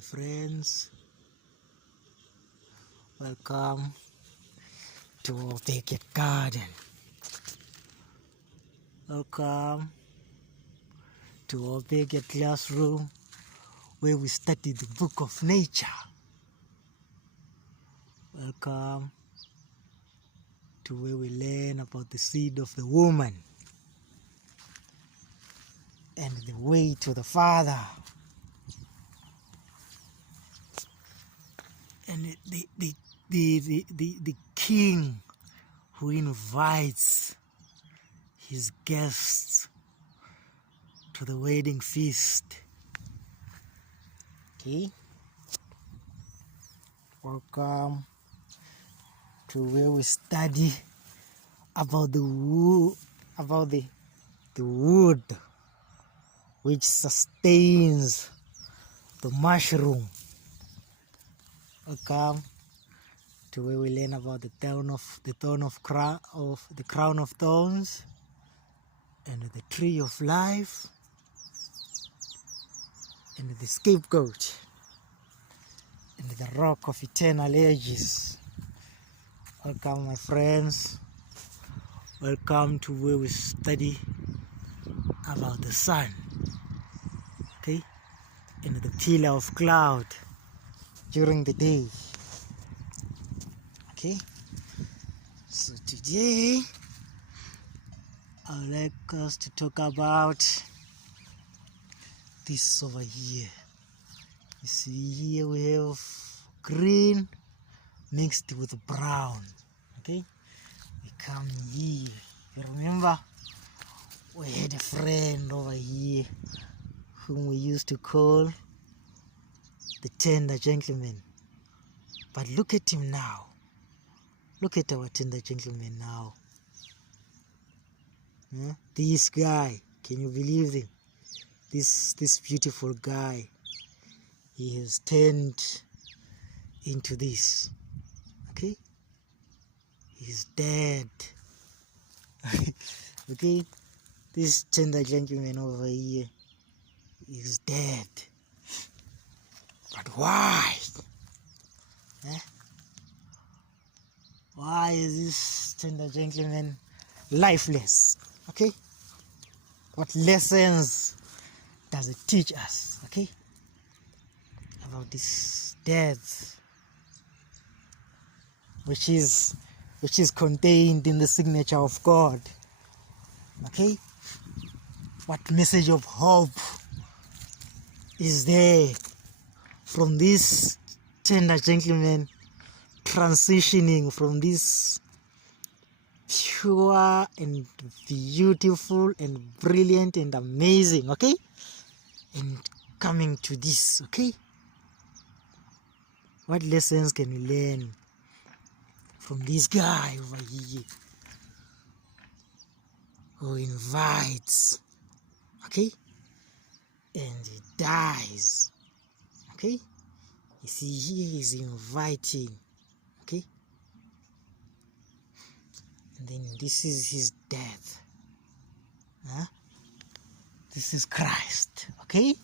my friends. Welcome to our backyard garden. Welcome to our backyard classroom where we study the book of nature. Welcome to where we learn about the seed of the woman and the way to the Father. And the king who invites his guests to the wedding feast. Okay, welcome to where we study about the wood which sustains the mushroom. Welcome to where we learn about the crown of thorns and the tree of life and the scapegoat and the rock of eternal ages. Welcome, my friends. Welcome to where we study about the sun, okay, and the pillar of cloud during the day. Okay, so today I would like us to talk about this over here. You see, here we have green mixed with brown. Okay, we come here. You remember we had a friend over here whom we used to call the tender gentleman. But look at him now. Look at our tender gentleman now. This guy, can you believe him? This beautiful guy, he has turned into this. Okay, he's dead. Okay, this tender gentleman over here is dead. But why? Why is this tender gentleman lifeless? Okay, what lessons does it teach us? Okay, about this death, which is contained in the signature of God. Okay, what message of hope is there from this tender gentleman transitioning from this pure and beautiful and brilliant and amazing, okay, and coming to this? Okay, what lessons can we learn from this guy over here who invites, okay, and he dies? Okay, you see, he is inviting, okay, and then this is his death. This is Christ, okay,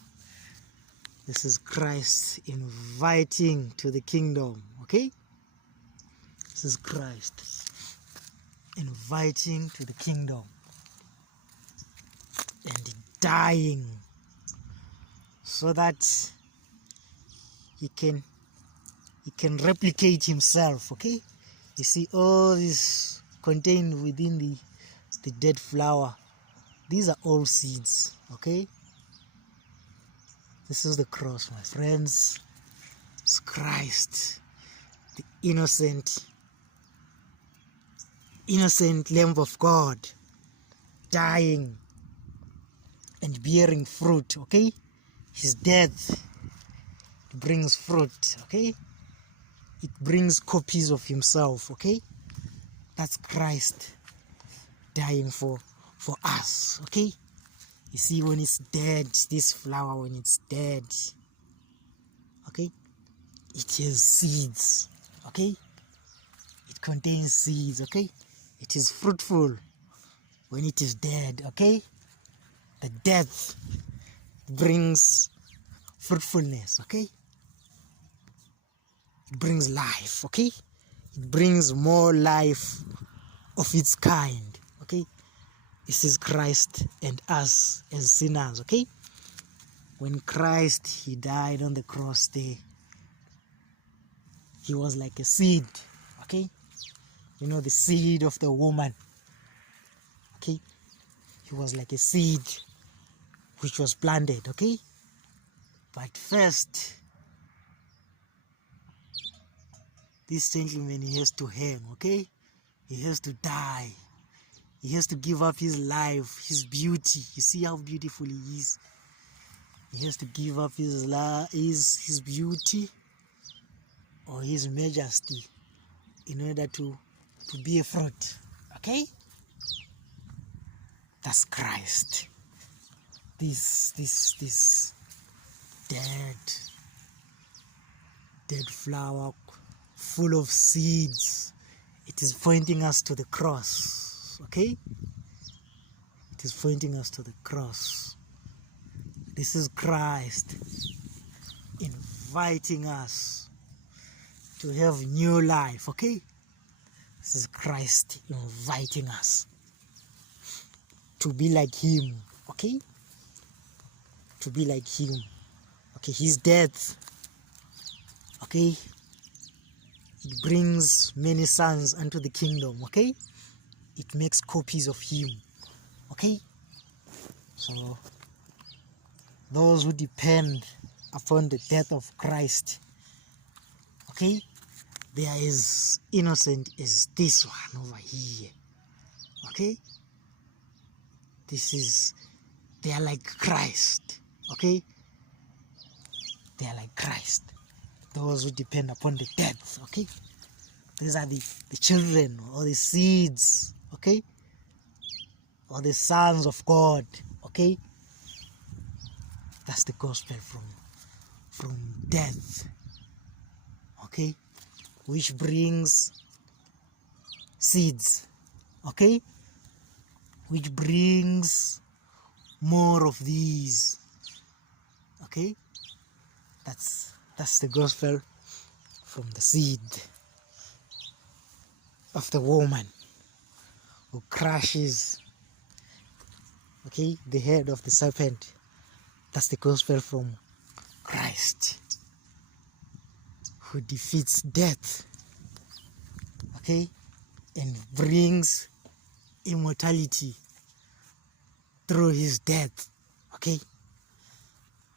this is Christ inviting to the kingdom. Okay, this is Christ inviting to the kingdom and dying so that he can replicate himself. Okay, you see, all this contained within the dead flower, these are all seeds. Okay, this is the cross, my friends. It's Christ, the innocent Lamb of God, dying and bearing fruit. Okay, his death brings fruit. Okay, it brings copies of himself. Okay, that's Christ dying for us. Okay, you see, when it's dead, this flower, when it's dead, okay, it has seeds. Okay, it contains seeds. Okay, it is fruitful when it is dead. Okay, the death brings fruitfulness. Okay, It brings life, okay? It brings more life of its kind, okay? This is Christ and us as sinners, okay? When Christ, he died on the cross there, he was like a seed, okay? You know, the seed of the woman, okay? He was like a seed which was planted, okay? But first, this gentleman, he has to hang, okay? He has to die. He has to give up his life, his beauty. You see how beautiful he is. He has to give up his beauty or his majesty in order to be a fruit. Okay? That's Christ. This dead flower full of seeds. It is pointing us to the cross. Okay? It is pointing us to the cross. This is Christ inviting us to have new life, okay? This is Christ inviting us to be like him, okay? To be like him. Okay, his death, okay? It brings many sons unto the kingdom, okay? It makes copies of him, okay? So, those who depend upon the death of Christ, okay, they are as innocent as this one over here, okay? They are like Christ, okay? They are like Christ. Those who depend upon the death, okay? These are the children or the seeds, okay? Or the sons of God, okay? That's the gospel from death, okay? Which brings seeds, okay? Which brings more of these, okay? That's the gospel from the seed of the woman who crushes, okay, the head of the serpent. That's the gospel from Christ, who defeats death, okay, and brings immortality through his death, okay?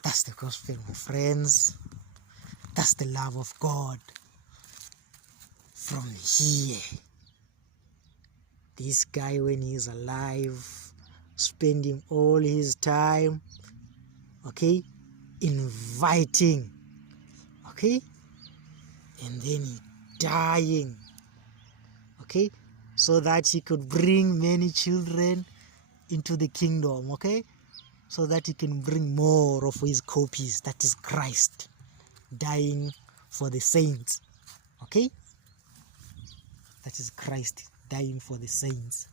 That's the gospel, my friends. That's the love of God from here. This guy, when he's alive, spending all his time, okay, inviting, okay, and then dying, okay, so that he could bring many children into the kingdom, okay, so that he can bring more of his copies. That is Christ dying for the saints, okay? That is Christ dying for the saints,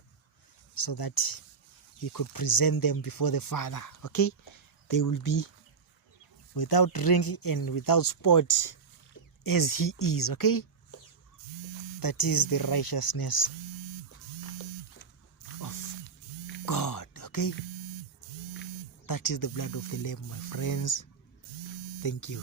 so that he could present them before the Father, okay? They will be without wrinkle and without spot as he is, okay? That is the righteousness of God, okay? That is the blood of the Lamb, my friends. Thank you.